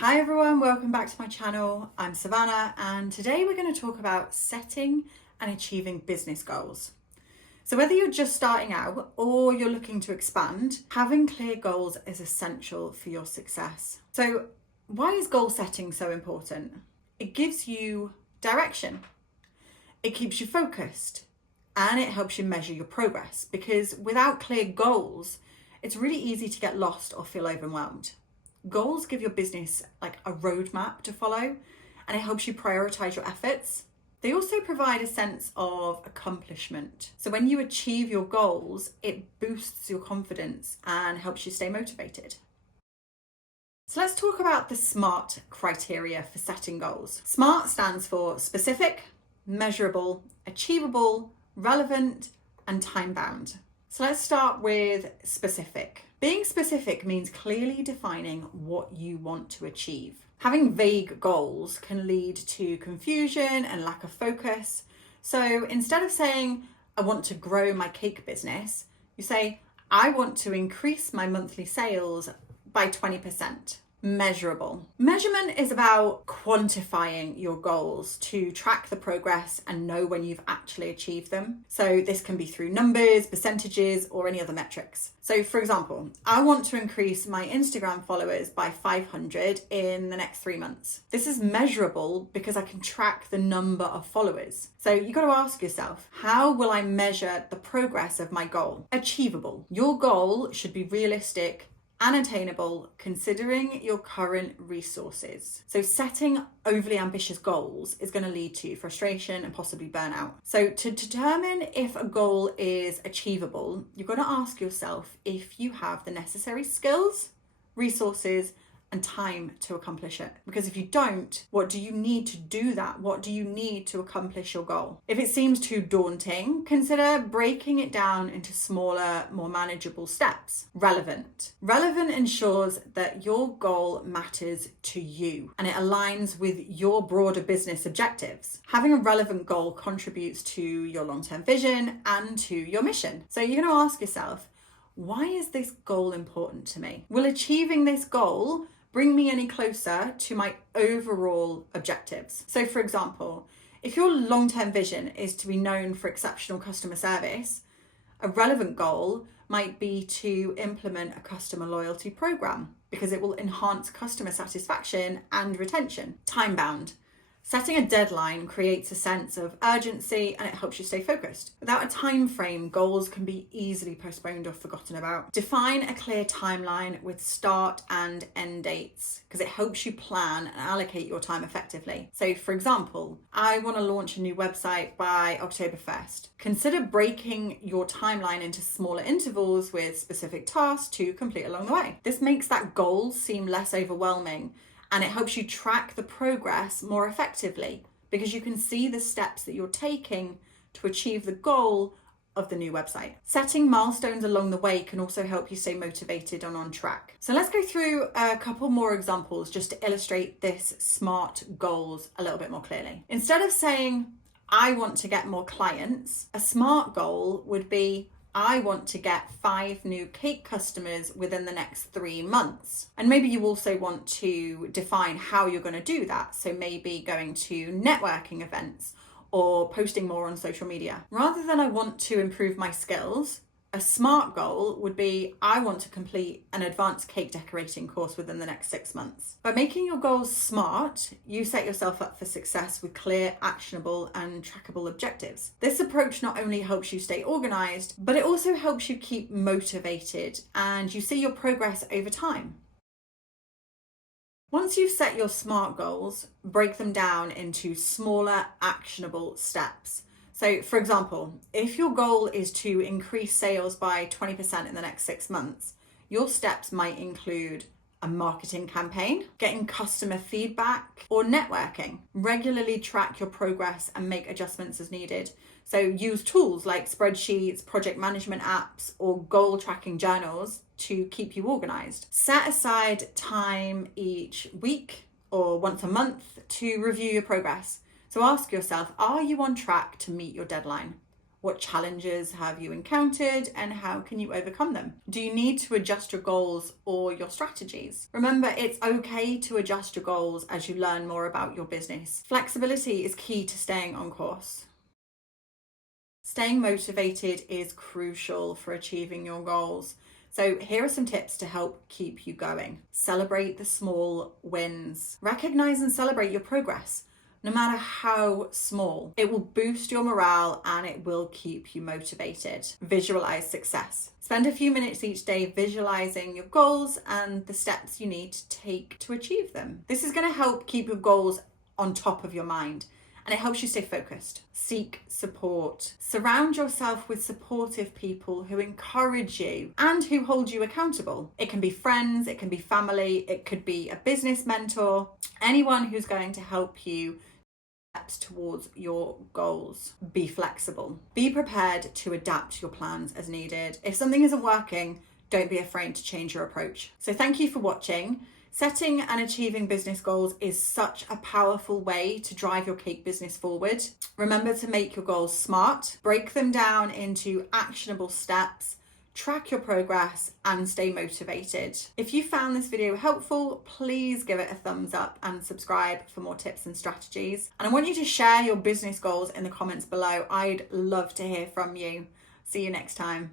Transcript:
Hi everyone, welcome back to my channel. I'm Savannah and today we're going to talk about setting and achieving business goals. So whether you're just starting out or you're looking to expand, having clear goals is essential for your success. So why is goal setting so important? It gives you direction, it keeps you focused, and it helps you measure your progress, because without clear goals, it's really easy to get lost or feel overwhelmed. Goals give your business like a roadmap to follow, and it helps you prioritize your efforts. They also provide a sense of accomplishment. So when you achieve your goals, it boosts your confidence and helps you stay motivated. So let's talk about the SMART criteria for setting goals. SMART stands for specific, measurable, achievable, relevant, and time-bound. So let's start with specific. Being specific means clearly defining what you want to achieve. Having vague goals can lead to confusion and lack of focus. So instead of saying, I want to grow my cake business, you say, I want to increase my monthly sales by 20%. Measurable. Measurement is about quantifying your goals to track the progress and know when you've actually achieved them. So this can be through numbers, percentages, or any other metrics. So for example, I want to increase my Instagram followers by 500 in the next 3 months. This is measurable because I can track the number of followers. So you got to ask yourself, how will I measure the progress of my goal? Achievable. Your goal should be realistic and attainable considering your current resources. So setting overly ambitious goals is going to lead to frustration and possibly burnout. So to determine if a goal is achievable, you've got to ask yourself if you have the necessary skills, resources, and time to accomplish it. Because if you don't, what do you need to do that? What do you need to accomplish your goal? If it seems too daunting, consider breaking it down into smaller, more manageable steps. Relevant. Relevant ensures that your goal matters to you and it aligns with your broader business objectives. Having a relevant goal contributes to your long-term vision and to your mission. So you're going to ask yourself, why is this goal important to me? Will achieving this goal bring me any closer to my overall objectives? So for example, if your long-term vision is to be known for exceptional customer service, a relevant goal might be to implement a customer loyalty program because it will enhance customer satisfaction and retention. Time-bound. Setting a deadline creates a sense of urgency and it helps you stay focused. Without a time frame, goals can be easily postponed or forgotten about. Define a clear timeline with start and end dates because it helps you plan and allocate your time effectively. So for example, I want to launch a new website by October 1st. Consider breaking your timeline into smaller intervals with specific tasks to complete along the way. This makes that goal seem less overwhelming, and it helps you track the progress more effectively because you can see the steps that you're taking to achieve the goal of the new website. Setting milestones along the way can also help you stay motivated and on track. So let's go through a couple more examples just to illustrate this SMART goals a little bit more clearly. Instead of saying, I want to get more clients, a SMART goal would be, I want to get 5 new cake customers within the next 3 months. And maybe you also want to define how you're going to do that. So maybe going to networking events or posting more on social media. Rather than I want to improve my skills, a SMART goal would be, I want to complete an advanced cake decorating course within the next 6 months. By making your goals SMART, you set yourself up for success with clear, actionable, and trackable objectives. This approach not only helps you stay organized, but it also helps you keep motivated and you see your progress over time. Once you've set your SMART goals, break them down into smaller, actionable steps. So for example, if your goal is to increase sales by 20% in the next 6 months, your steps might include a marketing campaign, getting customer feedback, or networking. Regularly track your progress and make adjustments as needed. So use tools like spreadsheets, project management apps, or goal tracking journals to keep you organized. Set aside time each week or once a month to review your progress. So ask yourself, are you on track to meet your deadline? What challenges have you encountered and how can you overcome them? Do you need to adjust your goals or your strategies? Remember, it's okay to adjust your goals as you learn more about your business. Flexibility is key to staying on course. Staying motivated is crucial for achieving your goals. So here are some tips to help keep you going. Celebrate the small wins. Recognize and celebrate your progress, no matter how small. It will boost your morale and it will keep you motivated. Visualize success. Spend a few minutes each day visualizing your goals and the steps you need to take to achieve them. This is going to help keep your goals on top of your mind, and it helps you stay focused. Seek support. Surround yourself with supportive people who encourage you and who hold you accountable. It can be friends, it can be family, it could be a business mentor, anyone who's going to help you steps towards your goals. Be flexible. Be prepared to adapt your plans as needed. If something isn't working, don't be afraid to change your approach. So thank you for watching. Setting and achieving business goals is such a powerful way to drive your cake business forward. Remember to make your goals smart, break them down into actionable steps, track your progress, and stay motivated. If you found this video helpful, please give it a thumbs up and subscribe for more tips and strategies. And I want you to share your business goals in the comments below. I'd love to hear from you. See you next time.